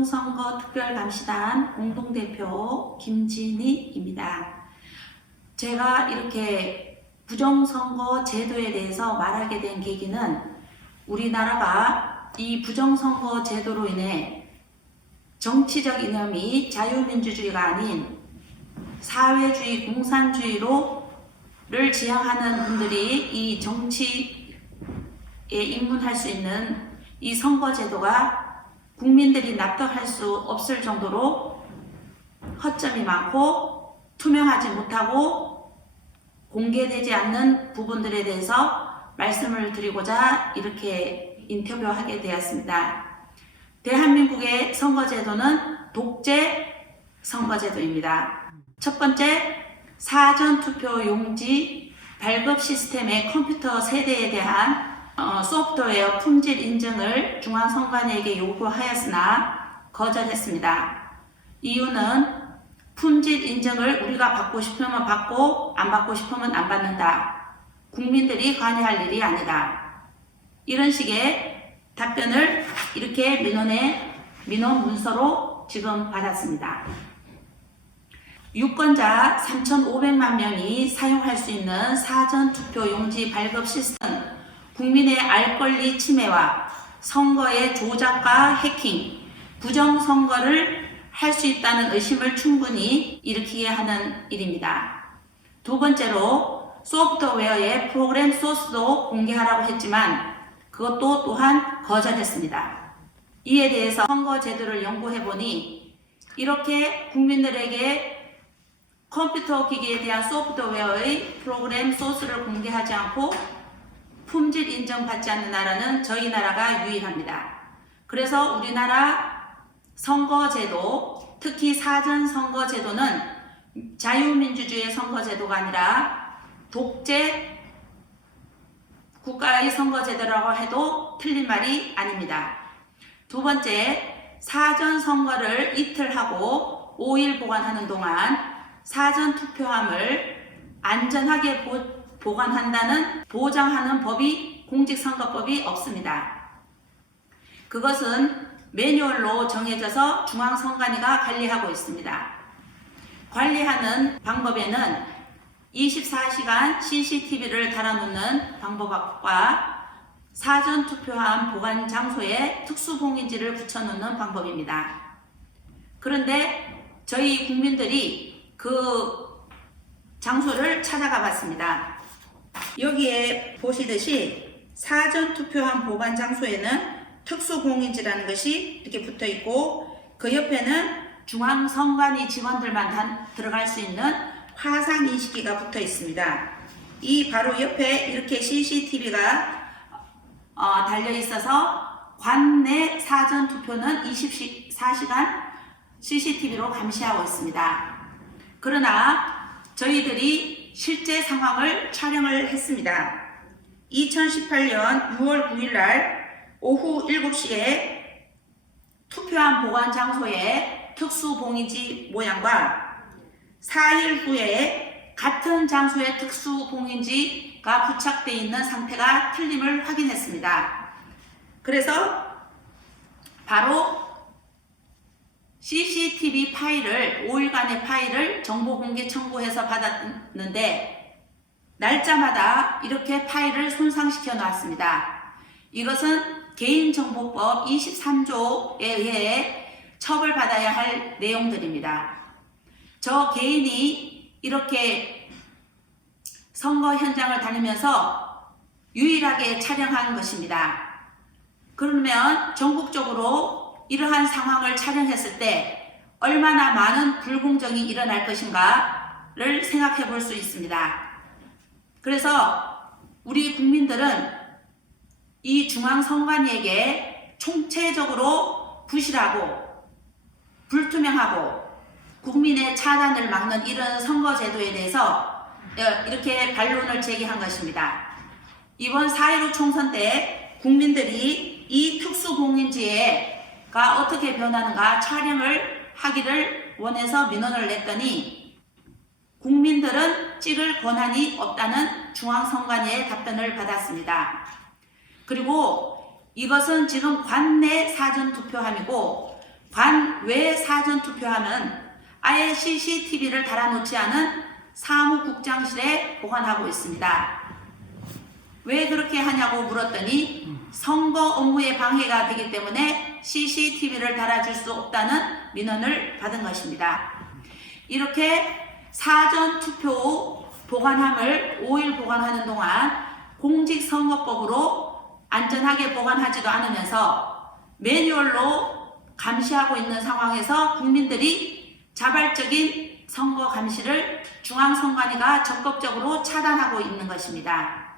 부정선거 특별감시단 공동대표 김진희입니다. 제가 이렇게 부정선거 제도에 대해서 말하게 된 계기는 우리나라가 이 부정선거 제도로 인해 정치적 이념이 자유민주주의가 아닌 사회주의, 공산주의를 지향하는 분들이 이 정치에 입문할 수 있는 이 선거제도가 국민들이 납득할 수 없을 정도로 허점이 많고 투명하지 못하고 공개되지 않는 부분들에 대해서 말씀을 드리고자 이렇게 인터뷰하게 되었습니다. 대한민국의 선거제도는 독재 선거제도입니다. 첫 번째, 사전투표용지 발급 시스템의 컴퓨터 세대에 대한 소프트웨어 품질 인증을 중앙선관위에게 요구하였으나 거절했습니다. 이유는 품질 인증을 우리가 받고 싶으면 받고 안 받고 싶으면 안 받는다. 국민들이 관여할 일이 아니다. 이런 식의 답변을 이렇게 민원 문서로 지금 받았습니다. 유권자 3,500만 명이 사용할 수 있는 사전투표용지 발급 시스템, 국민의 알 권리 침해와 선거의 조작과 해킹, 부정선거를 할 수 있다는 의심을 충분히 일으키게 하는 일입니다. 두 번째로 소프트웨어의 프로그램 소스도 공개하라고 했지만 그것도 또한 거절했습니다. 이에 대해서 선거제도를 연구해보니 이렇게 국민들에게 컴퓨터 기기에 대한 소프트웨어의 프로그램 소스를 공개하지 않고 품질 인정받지 않는 나라는 저희 나라가 유일합니다. 그래서 우리나라 선거제도, 특히 사전선거제도는 자유민주주의의 선거제도가 아니라 독재 국가의 선거제도라고 해도 틀린 말이 아닙니다. 두 번째, 사전선거를 이틀 하고 5일 보관하는 동안 사전투표함을 안전하게 보관한다는 보장하는 법이 공직선거법이 없습니다. 그것은 매뉴얼로 정해져서 중앙선관위가 관리하고 있습니다. 관리하는 방법에는 24시간 CCTV를 달아놓는 방법과 사전투표함 보관 장소에 특수봉인지를 붙여놓는 방법입니다. 그런데 저희 국민들이 그 장소를 찾아가 봤습니다. 여기에 보시듯이 사전투표함 보관 장소에는 특수공인지라는 것이 이렇게 붙어 있고 그 옆에는 중앙선관위 직원들만 들어갈 수 있는 화상인식기가 붙어 있습니다. 이 바로 옆에 이렇게 CCTV가 달려 있어서 관내 사전투표는 24시간 CCTV로 감시하고 있습니다. 그러나 저희들이 실제 상황을 촬영을 했습니다. 2018년 6월 9일 날 오후 7시에 투표함 보관 장소에 특수봉인지 모양과 4일 후에 같은 장소에 특수봉인지가 부착되어 있는 상태가 틀림을 확인했습니다. 그래서 바로 CCTV 파일을 5일간의 파일을 정보공개 청구해서 받았는데 날짜마다 이렇게 파일을 손상시켜 놨습니다. 이것은 개인정보법 23조에 의해 처벌받아야 할 내용들입니다. 저 개인이 이렇게 선거 현장을 다니면서 유일하게 촬영한 것입니다. 그러면 전국적으로 이러한 상황을 촬영했을 때 얼마나 많은 불공정이 일어날 것인가를 생각해 볼 수 있습니다. 그래서 우리 국민들은 이 중앙선관위에게 총체적으로 부실하고 불투명하고 국민의 차단을 막는 이런 선거제도에 대해서 이렇게 반론을 제기한 것입니다. 이번 4.15 총선 때 국민들이 이 특수공인지가 어떻게 변하는가 촬영을 하기를 원해서 민원을 냈더니 국민들은 찍을 권한이 없다는 중앙선관위의 답변을 받았습니다. 그리고 이것은 지금 관내 사전투표함이고 관외 사전투표함은 아예 CCTV를 달아놓지 않은 사무국장실에 보관하고 있습니다. 왜 그렇게 하냐고 물었더니 선거 업무에 방해가 되기 때문에 CCTV를 달아줄 수 없다는 민원을 받은 것입니다. 이렇게 사전투표 보관함을 5일 보관하는 동안 공직선거법으로 안전하게 보관하지도 않으면서 매뉴얼로 감시하고 있는 상황에서 국민들이 자발적인 선거 감시를 중앙선관위가 적극적으로 차단하고 있는 것입니다.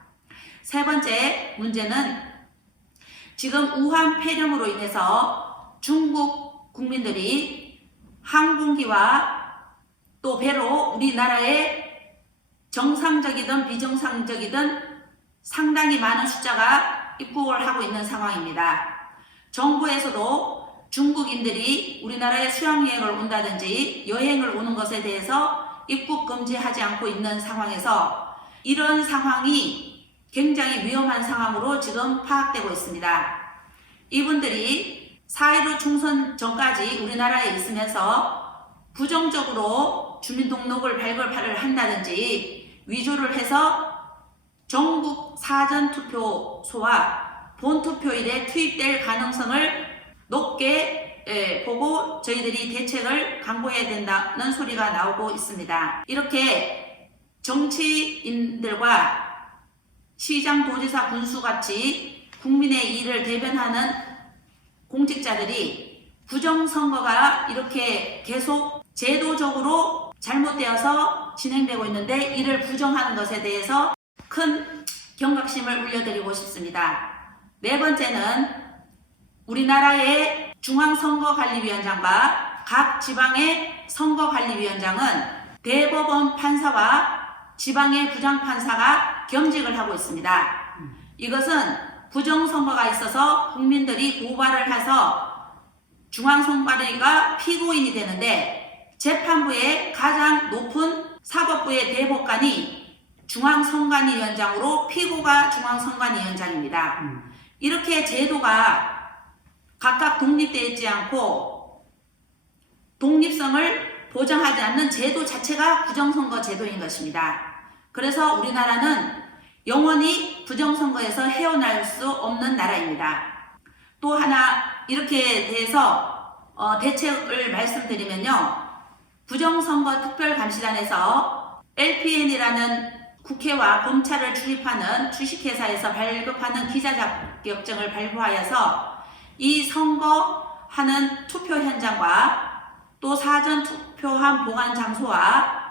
세 번째 문제는 지금 우한 폐렴으로 인해서 중국 국민들이 항공기와 또 배로 우리나라에 정상적이든 비정상적이든 상당히 많은 숫자가 입국을 하고 있는 상황입니다. 정부에서도 중국인들이 우리나라에 수학여행을 온다든지 여행을 오는 것에 대해서 입국 금지하지 않고 있는 상황에서 이런 상황이 굉장히 위험한 상황으로 지금 파악되고 있습니다. 이분들이 4.15 총선 전까지 우리나라에 있으면서 부정적으로 주민등록을 발급을 한다든지 위조를 해서 전국 사전투표소와 본투표일에 투입될 가능성을 높게 보고 저희들이 대책을 강구해야 된다는 소리가 나오고 있습니다. 이렇게 정치인들과 시장, 도지사, 군수같이 국민의 일을 대변하는 공직자들이 부정선거가 이렇게 계속 제도적으로 잘못되어서 진행되고 있는데 이를 부정하는 것에 대해서 큰 경각심을 울려드리고 싶습니다. 네 번째는 우리나라의 중앙선거관리위원장과 각 지방의 선거관리위원장은 대법원 판사와 지방의 부장판사가 겸직을 하고 있습니다. 이것은 부정선거가 있어서 국민들이 고발을 해서 중앙선관위가 피고인이 되는데 재판부의 가장 높은 사법부의 대법관이 중앙선관위원장으로 피고가 중앙선관위원장입니다. 이렇게 제도가 각각 독립되어 있지 않고 독립성을 보장하지 않는 제도 자체가 부정선거 제도인 것입니다. 그래서 우리나라는 영원히 부정선거에서 헤어날 수 없는 나라입니다. 또 하나 이렇게 대해서 대책을 말씀드리면요. 부정선거 특별감시단에서 LPN이라는 국회와 검찰을 출입하는 주식회사에서 발급하는 기자 자격증을 발부하여서 이 선거하는 투표 현장과 또 사전 투표함 보관 장소와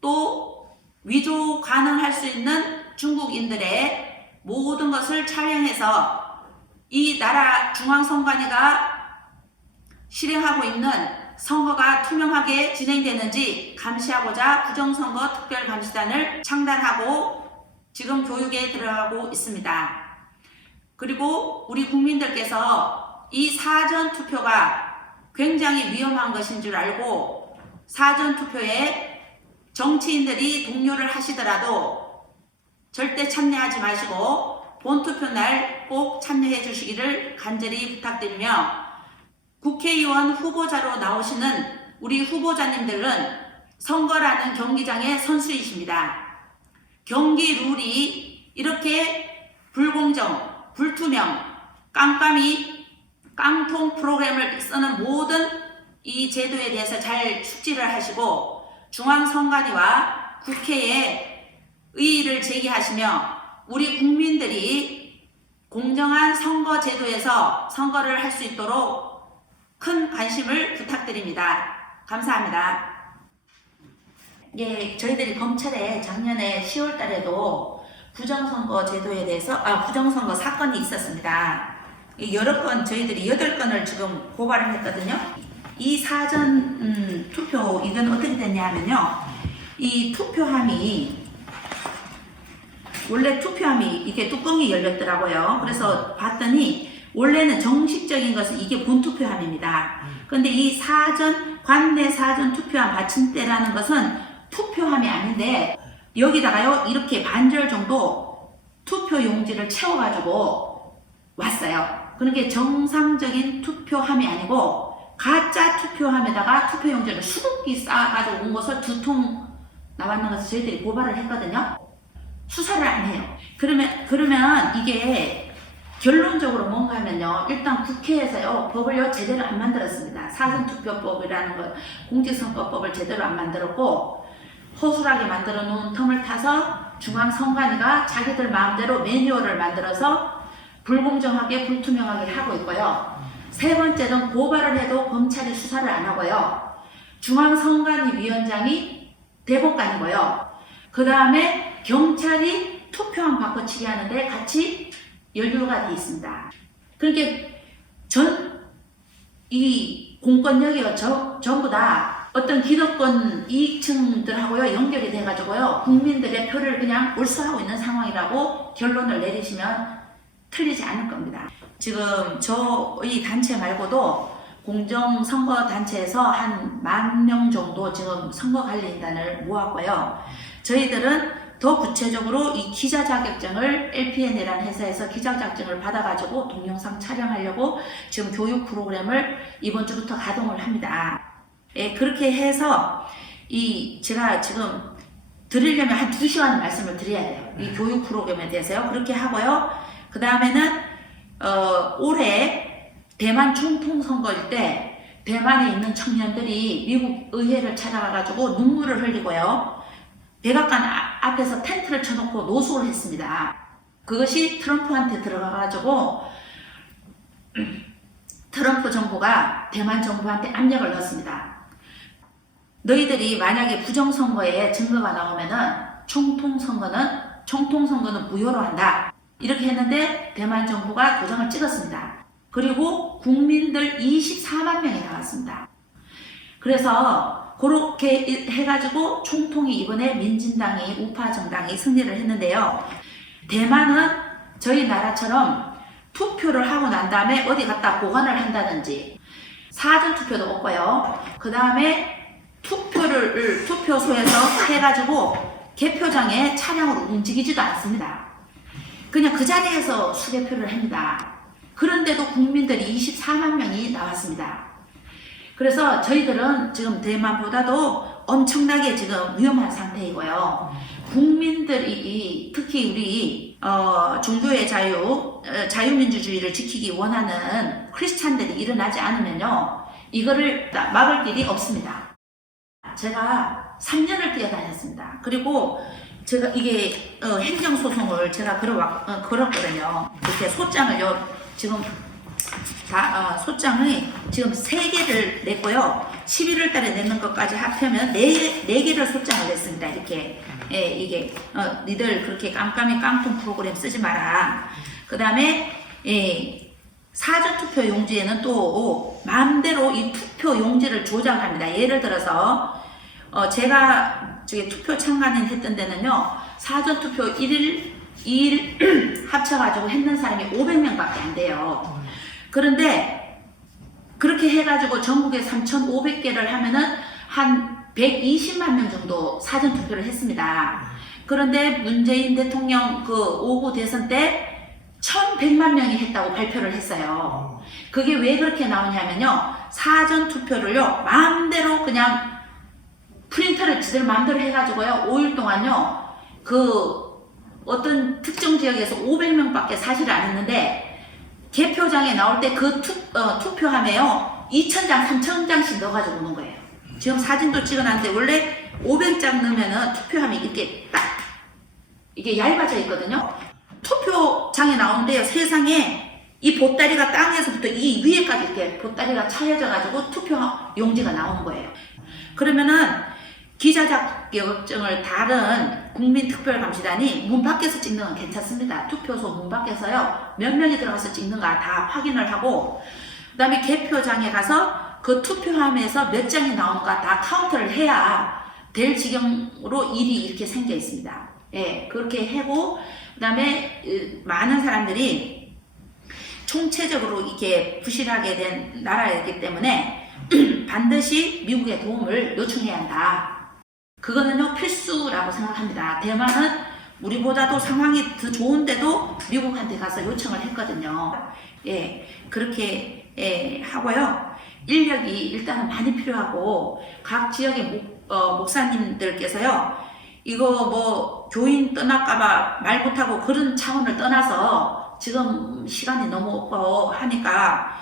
또 위조 가능할 수 있는 중국인들의 모든 것을 촬영해서 이 나라 중앙선관위가 실행하고 있는 선거가 투명하게 진행되는지 감시하고자 부정선거 특별감시단을 창단하고 지금 교육에 들어가고 있습니다. 그리고 우리 국민들께서 이 사전투표가 굉장히 위험한 것인 줄 알고 사전투표에 정치인들이 동요를 하시더라도 절대 참여하지 마시고 본투표 날 꼭 참여해 주시기를 간절히 부탁드리며 국회의원 후보자로 나오시는 우리 후보자님들은 선거라는 경기장의 선수이십니다. 경기 룰이 이렇게 불공정, 불투명, 깜깜이, 깡통 프로그램을 쓰는 모든 이 제도에 대해서 잘 숙지를 하시고 중앙선관위와 국회에 의의를 제기하시며 우리 국민들이 공정한 선거 제도에서 선거를 할 수 있도록 큰 관심을 부탁드립니다. 감사합니다. 예, 저희들이 검찰에 작년에 10월 달에도 부정선거 제도에 대해서 부정선거 사건이 있었습니다. 여러 건 저희들이 8건을 지금 고발을 했거든요. 이 사전 투표 이건 어떻게 됐냐 하면요. 이 투표함이 원래 투표함이 이렇게 뚜껑이 열렸더라고요. 그래서 봤더니 원래는 정식적인 것은 이게 본투표함입니다. 그런데 이 관내 사전 투표함 받침대라는 것은 투표함이 아닌데 여기다가요 이렇게 반절 정도 투표 용지를 채워가지고 왔어요. 그러니까 정상적인 투표함이 아니고 가짜 투표함에다가 투표용지를 수북히 쌓아가지고 온 것을 2통 나왔는 것을 저희들이 고발을 했거든요. 수사를 안 해요. 그러면 이게 결론적으로 뭔가 하면요. 일단 국회에서요. 법을요. 제대로 안 만들었습니다. 사전투표법이라는 것, 공직선거법을 제대로 안 만들었고 허술하게 만들어 놓은 틈을 타서 중앙선관위가 자기들 마음대로 매뉴얼을 만들어서 불공정하게 불투명하게 하고 있고요. 세 번째는 고발을 해도 검찰이 수사를 안 하고요. 중앙선관위 위원장이 대법관이고요. 그 다음에 경찰이 투표함 바꿔치기 하는데 같이 연루가 돼 있습니다. 그러니까 이 공권력이요 전부 다 어떤 기득권 이익층들하고요 연결이 돼가지고요 국민들의 표를 그냥 몰수하고 있는 상황이라고 결론을 내리시면 틀리지 않을 겁니다. 지금 저희 단체 말고도 공정선거단체에서 한 10,000명 정도 지금 선거관리인단을 모았고요. 저희들은 더 구체적으로 이 기자 자격증을 LPN이라는 회사에서 기자 자격증을 받아가지고 동영상 촬영하려고 지금 교육 프로그램을 이번 주부터 가동을 합니다. 예, 그렇게 해서 제가 지금 드리려면 한 2시간 말씀을 드려야 돼요. 이 교육 프로그램에 대해서요. 그렇게 하고요. 그 다음에는 올해 대만 총통선거일 때 대만에 있는 청년들이 미국 의회를 찾아가가지고 눈물을 흘리고요. 백악관 앞에서 텐트를 쳐놓고 노숙을 했습니다. 그것이 트럼프한테 들어가가지고 트럼프 정부가 대만 정부한테 압력을 넣었습니다. 너희들이 만약에 부정선거에 증거가 나오면은 총통선거는 무효로 한다. 이렇게 했는데 대만 정부가 도장을 찍었습니다. 그리고 국민들 24만 명이 나왔습니다. 그래서 그렇게 해가지고 총통이 이번에 민진당이 우파 정당이 승리를 했는데요. 대만은 저희 나라처럼 투표를 하고 난 다음에 어디 갖다 보관을 한다든지 사전투표도 없고요. 그 다음에 투표소에서 해가지고 개표장에 차량으로 움직이지도 않습니다. 그냥 그 자리에서 수개표를 합니다. 그런데도 국민들이 24만 명이 나왔습니다. 그래서 저희들은 지금 대만보다도 엄청나게 지금 위험한 상태이고요. 국민들이 특히 우리 종교의 자유민주주의를 지키기 원하는 크리스찬들이 일어나지 않으면요. 이거를 막을 길이 없습니다. 제가 3년을 뛰어다녔습니다. 그리고 제가 이게 행정소송을 제가 걸었거든요. 이렇게 소장을요. 지금 소장이 지금 3개를 냈고요. 11월 달에 내는 것까지 합하면 4개를 소장을 냈습니다. 이렇게. 예, 이게, 니들 그렇게 깜깜이 깡통 프로그램 쓰지 마라. 그 다음에, 사전투표 용지에는 또 마음대로 이 투표 용지를 조작합니다. 예를 들어서, 제가 저기 투표 참관인 했던 데는요, 사전투표 1일, 2일 합쳐가지고 했는 사람이 500명밖에 안 돼요. 그런데 그렇게 해가지고 전국에 3,500개를 하면은 한 120만 명 정도 사전투표를 했습니다. 그런데 문재인 대통령 그 5구 대선 때 1,100만 명이 했다고 발표를 했어요. 그게 왜 그렇게 나오냐면요. 사전투표를요, 마음대로 그냥 프린터를 지들 마음대로 해가지고요, 5일 동안요, 어떤 특정 지역에서 500명밖에 사실 안 했는데, 개표장에 나올 때 그 투표함에요 2,000장, 3,000장씩 넣어가지고 오는 거예요. 지금 사진도 찍어놨는데 원래 500장 넣으면은 투표함이 이렇게 딱 이게 얇아져 있거든요. 투표장에 나오는데요. 세상에 이 보따리가 땅에서부터 이 위에까지 이렇게 보따리가 차여져가지고 투표 용지가 나오는 거예요. 그러면은 기자 자격증을 다른 국민특별감시단이 문 밖에서 찍는 건 괜찮습니다. 투표소 문 밖에서요. 몇 명이 들어가서 찍는가 다 확인을 하고 그 다음에 개표장에 가서 그 투표함에서 몇 장이 나오는가 다 카운트를 해야 될 지경으로 일이 이렇게 생겨 있습니다. 예, 그렇게 하고 그 다음에 많은 사람들이 총체적으로 이렇게 부실하게 된 나라이기 때문에 반드시 미국의 도움을 요청해야 한다. 그거는요 필수라고 생각합니다. 대만은 우리보다도 상황이 더 좋은데도 미국한테 가서 요청을 했거든요. 예, 그렇게 하고요. 인력이 일단은 많이 필요하고 각 지역의 목사님들께서요. 이거 뭐 교인 떠날까봐 말 못하고 그런 차원을 떠나서 지금 시간이 너무 없고 하니까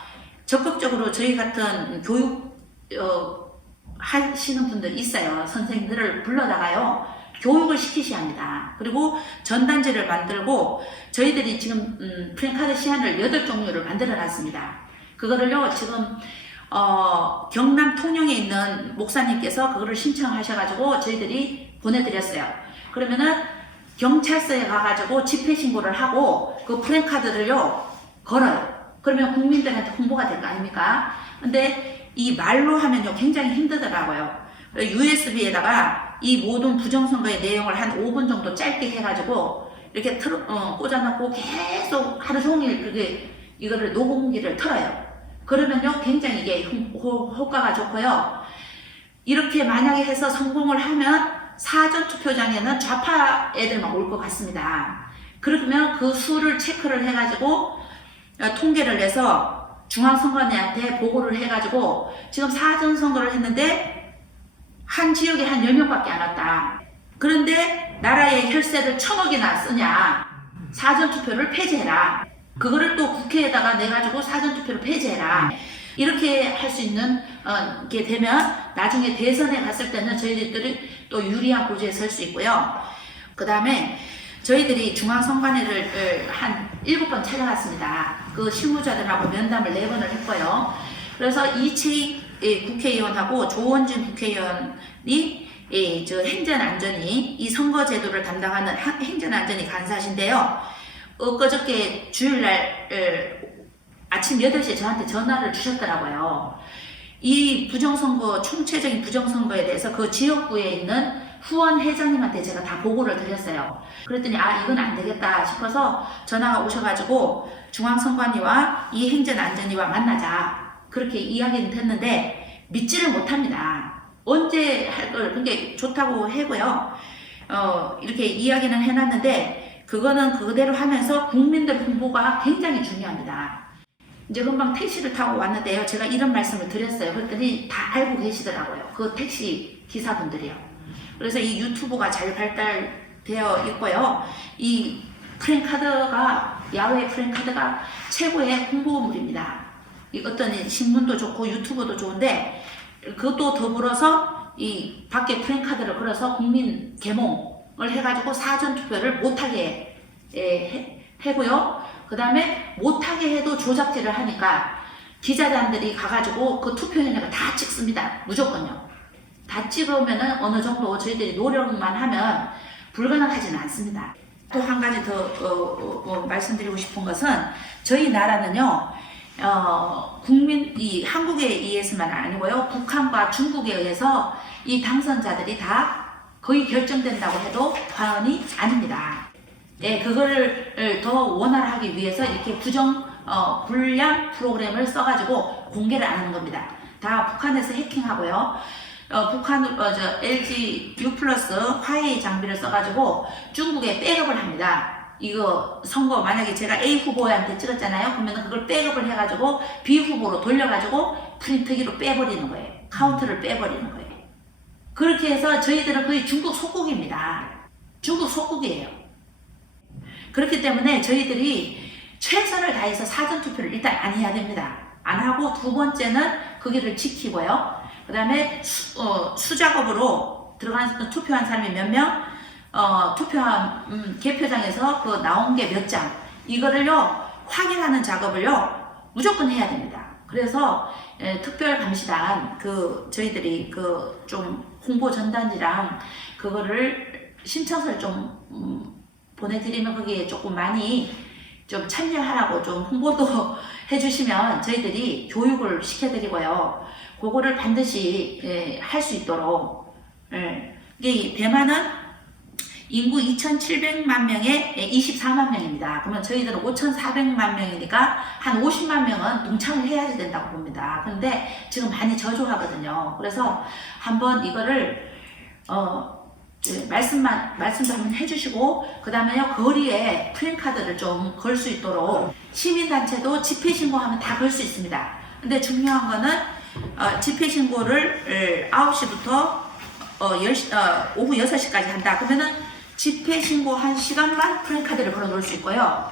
적극적으로 저희 같은 교육 하시는 분들 있어요. 선생님들을 불러다가요. 교육을 시키셔야 합니다. 그리고 전단지를 만들고 저희들이 지금 프랭카드 시안을 8종류를 만들어 놨습니다. 그거를요 지금 경남 통영에 있는 목사님께서 그거를 신청하셔가지고 저희들이 보내드렸어요. 그러면은 경찰서에 가가지고 집회 신고를 하고 그 프랭카드를요 걸어요. 그러면 국민들한테 홍보가 될 거 아닙니까? 근데 이 말로 하면요 굉장히 힘들더라고요. USB에다가 이 모든 부정선거의 내용을 한 5분 정도 짧게 해가지고 이렇게 꽂아놓고 계속 하루 종일 이거를 녹음기를 틀어요. 그러면요 굉장히 이게 효과가 좋고요. 이렇게 만약에 해서 성공을 하면 사전투표장에는 좌파 애들만 올 것 같습니다. 그러면 그 수를 체크를 해가지고 통계를 내서 중앙선관위한테 보고를 해가지고 지금 사전선거를 했는데 한 지역에 한 10명밖에 안 왔다. 그런데 나라의 혈세를 1000억이나 쓰냐. 사전투표를 폐지해라. 그거를 또 국회에다가 내가지고 사전투표를 폐지해라. 이렇게 할 수 있는 게 되면 나중에 대선에 갔을 때는 저희들이 또 유리한 고지에 설 수 있고요. 그 다음에 저희들이 중앙선관위를 한 7번 찾아갔습니다. 그 실무자들하고 면담을 4번을 했고요. 그래서 이채익 국회의원하고 조원진 국회의원이 저 행정안전위 이 선거제도를 담당하는 행정안전위 간사신데요. 엊그저께 주일날 아침 8시에 저한테 전화를 주셨더라고요. 이 부정선거, 총체적인 부정선거에 대해서 그 지역구에 있는 후원 회장님한테 제가 다 보고를 드렸어요. 그랬더니 이건 안 되겠다 싶어서 전화가 오셔가지고 중앙선관위와 이 행정안전위와 만나자 그렇게 이야기는 됐는데 믿지를 못합니다. 언제 할 걸 그게 좋다고 하고요. 이렇게 이야기는 해놨는데 그거는 그대로 하면서 국민들 홍보가 굉장히 중요합니다. 이제 금방 택시를 타고 왔는데요. 제가 이런 말씀을 드렸어요. 그랬더니 다 알고 계시더라고요. 그 택시 기사분들이요. 그래서 이 유튜브가 잘 발달되어 있고요. 이 프랭카드가 야외 프랭카드가 최고의 홍보물입니다. 이 어떤 신문도 좋고 유튜브도 좋은데 그것도 더불어서 이 밖에 프랭카드를 걸어서 국민 계몽을 해가지고 사전투표를 못하게 하고요. 그 다음에 못하게 해도 조작질을 하니까 기자단들이 가가지고 그 투표용지를 다 찍습니다. 무조건요. 다 찍으면은 어느 정도 저희들이 노력만 하면 불가능하지는 않습니다. 또 한 가지 더 말씀드리고 싶은 것은 저희 나라는요. 이 한국에 의해서만 아니고요. 북한과 중국에 의해서 이 당선자들이 다 거의 결정된다고 해도 과언이 아닙니다. 네, 그거를 더 원활하게 위해서 이렇게 불량 프로그램을 써가지고 공개를 안 하는 겁니다. 다 북한에서 해킹하고요. LG U+ 화웨이 장비를 써가지고 중국에 백업을 합니다. 이거 선거 만약에 제가 A 후보한테 찍었잖아요. 그러면 그걸 백업을 해가지고 B 후보로 돌려가지고 프린트기로 빼버리는 거예요. 카운트를 빼버리는 거예요. 그렇게 해서 저희들은 거의 중국 속국입니다. 중국 속국이에요. 그렇기 때문에 저희들이 최선을 다해서 사전투표를 일단 안 해야 됩니다. 안 하고 두 번째는 거기를 지키고요. 그 다음에 수작업으로 투표한 사람이 몇 명, 투표한 개표장에서 그 나온 게 몇 장, 이거를요 확인하는 작업을요 무조건 해야 됩니다. 그래서 특별감시단 저희들이 좀 홍보 전단지랑 그거를 신청서를 좀 보내드리면 거기에 조금 많이 좀 참여하라고 좀 홍보도 해주시면 저희들이 교육을 시켜드리고요. 그거를 반드시 할 수 있도록. 이게 대만은 인구 2,700만 명에 24만 명입니다. 그러면 저희들은 5,400만 명이니까 한 50만 명은 동참을 해야 된다고 봅니다. 그런데 지금 많이 저조하거든요. 그래서 한번 이거를 말씀도 한번 해주시고, 그 다음에요 거리에 플랜카드를 좀 걸 수 있도록 시민단체도 집회 신고하면 다 걸 수 있습니다. 근데 중요한 거는 집회 신고를 9시부터 오후 6시까지 한다. 그러면은 집회 신고한 시간만 프랜카드를 걸어 놓을 수 있고요.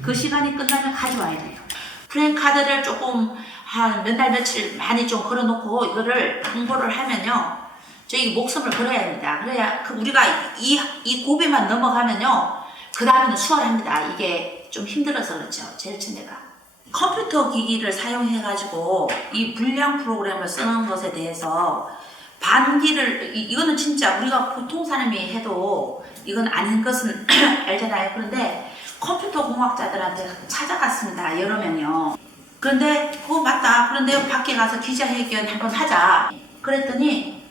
그 시간이 끝나면 가져와야 돼요. 프랜카드를 조금 한 몇 달 며칠 많이 좀 걸어 놓고 이거를 홍보를 하면요. 저희 목숨을 걸어야 합니다. 그래야 우리가 이 고비만 넘어가면요. 그 다음에는 수월합니다. 이게 좀 힘들어서 그렇죠. 제일 첫째가. 컴퓨터 기기를 사용해가지고 이 불량 프로그램을 쓰는 것에 대해서 반기를, 이거는 진짜 우리가 보통 사람이 해도 이건 아닌 것은 알잖아요. 그런데 컴퓨터 공학자들한테 찾아갔습니다. 여러 명이요. 그런데 그거 맞다. 그런데 밖에 가서 기자회견 한번 하자. 그랬더니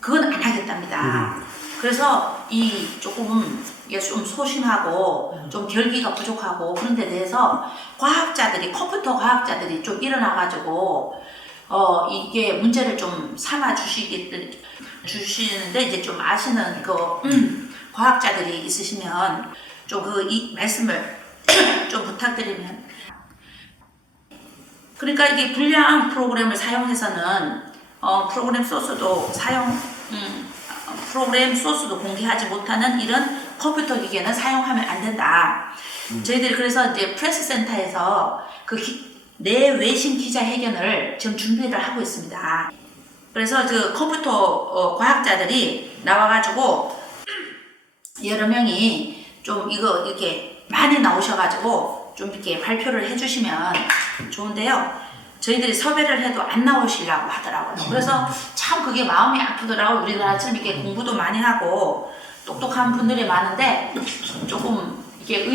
그건 안 하겠답니다. 그래서 이게 좀 소심하고 좀 결기가 부족하고 그런 데 대해서 컴퓨터 과학자들이 좀 일어나가지고 이게 문제를 좀 삼아 주시는데 이제 좀 아시는 과학자들이 있으시면 좀 이 말씀을 좀 부탁드리면. 그러니까 이게 불량 프로그램을 사용해서는 프로그램 소스도 공개하지 못하는 이런 컴퓨터 기계는 사용하면 안 된다. 저희들이 그래서 이제 프레스센터에서 내외신 기자회견을 지금 준비를 하고 있습니다. 그래서 그 컴퓨터 과학자들이 나와가지고 여러 명이 좀 이렇게 많이 나오셔가지고 좀 이렇게 발표를 해주시면 좋은데요. 저희들이 섭외를 해도 안 나오시려고 하더라고요. 그래서 참 그게 마음이 아프더라고요. 우리나라처럼 이렇게 공부도 많이 하고 똑똑한 분들이 많은데 조금 이게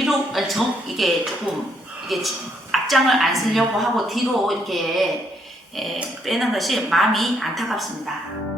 앞장을 안 쓰려고 하고 뒤로 이렇게 빼는 것이 마음이 안타깝습니다.